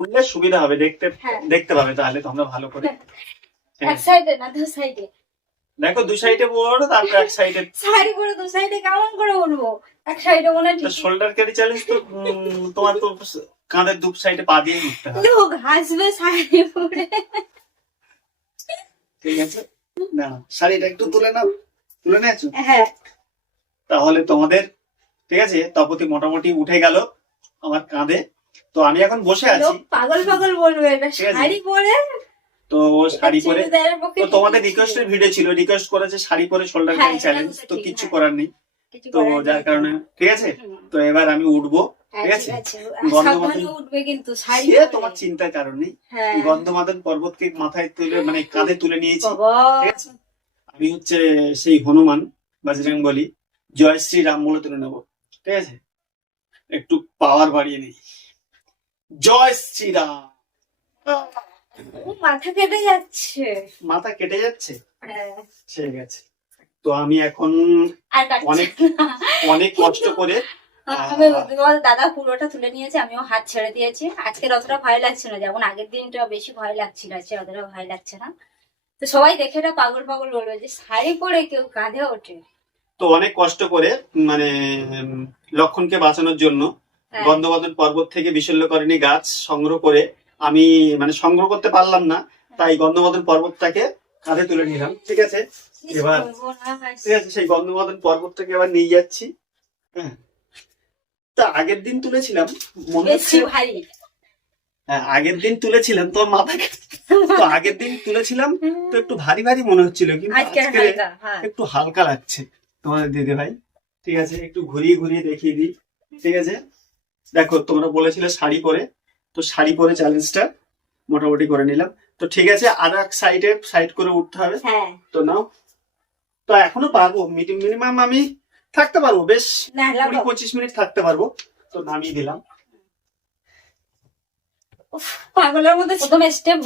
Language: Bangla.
উঠলে সুবিধা হবে, দেখতে পাবে তাহলে তোমরা ভালো করে। এক সাইডে না দু সাইডে, দেখো দু সাইডে পড়ো, তারপর এক সাইডে শাড়ি পরে দু সাইডে কেমন করে উঠবো? এক সাইডে মনে হয় শোল্ডার ক্যারি চ্যালেঞ্জ তো তোমার তো কাঁধের দু সাইডে পা দিয়ে উঠতে হবে। লোক হাসবে শাড়ি পরে। ঠিক আছে, না শাড়িটা একটু তুলে নাও, তুলে নিয়েছো? হ্যাঁ, তাহলে তোমাদের ঠিক আছে তপতি মোটামুটি উঠে গেল আমার কাঁধে। তো আমি এখন বসে আছি, পাগল পাগল বলবে এটা শাড়ি পরে। তো শাড়ি পরে তো তোমাদের রিকোয়েস্টের ভিডিও ছিল, রিকোয়েস্ট করেছে শাড়ি পরে শোল্ডার ক্যারি চ্যালেঞ্জ, তো কিছু করার নেই, তো যার কারণে ঠিক আছে। তো এবার আমি উঠবো, ঠিক আছে। সাবধানে উঠবে কিন্তু শাড়ি সে তোমার চিন্তার কারণ নেই। গন্ধমাদন পর্বতকে মাথায় তুলে মানে কাঁধে তুলে নিয়েছি, ঠিক আছে। আমি হচ্ছে সেই হনুমান বজরংবলী জয় শ্রী রাম বলে তুলে নেবো, ঠিক আছে। একটু পাওয়ার বাড়িয়ে নিই, জয় শ্রীরাম। মাথা কেটে যাচ্ছে, মাথা কেটে যাচ্ছে, ঠিক আছে। তো আমি এখন অনেক কষ্ট করে দাদা পুরোটা তুলে নিয়েছে, আমিও হাত ছেড়ে দিয়েছি। আজকে অতটা ভয় লাগছে না, যেমন আগের দিনটা বেশি ভয় লাগছিল, আজকে অতটা ভয় লাগছে না। তো সবাই দেখে এটা পাগল পাগল বলবে যে শাড়ি পরে কেউ কাঁধে ওঠে। তো অনেক কষ্ট করে মানে লক্ষণকে বাঁচানোর জন্য গন্ধমাদন পর্বত থেকে বিশল্যকরণী গাছ সংগ্রহ করে আমি মানে সংগ্রহ করতে পারলাম না, তাই গন্ধমাদন পর্বতটাকে কাঁধে তুলে নিলাম, ঠিক আছে। এবার ঠিক আছে, সেই গন্ধমাদন পর্বতটাকে এবার নিয়ে যাচ্ছি। হ্যাঁ, তা আগের দিন তুলেছিলাম মনে হচ্ছে, হ্যাঁ আগের দিন তুলেছিলাম তোর মাথাকে, তো আগের দিন তুলেছিলাম তো একটু ভারী ভারী মনে হচ্ছিল, কিন্তু আজকে একটু হালকা লাগছে তোমাদের দিদি ভাই, ঠিক আছে। একটু ঘুরিয়ে ঘুরিয়ে দেখিয়ে দিই, ঠিক আছে। দেখো তোমরা বলেছিলে শাড়ি পরে, তো শাড়ি পরে চ্যালেঞ্জটা মোটামুটি করে নিলাম। তো ঠিক আছে, আর এক সাইড করে উঠতে হবে, তো নাও। তো এখনো পারবো, মিনিমাম আমি থাকতে পারবো, বেশ 20-25 মিনিট থাকতে পারবো। তো নামিয়ে দিলাম। পাগলের মধ্যে প্রথম স্টেপ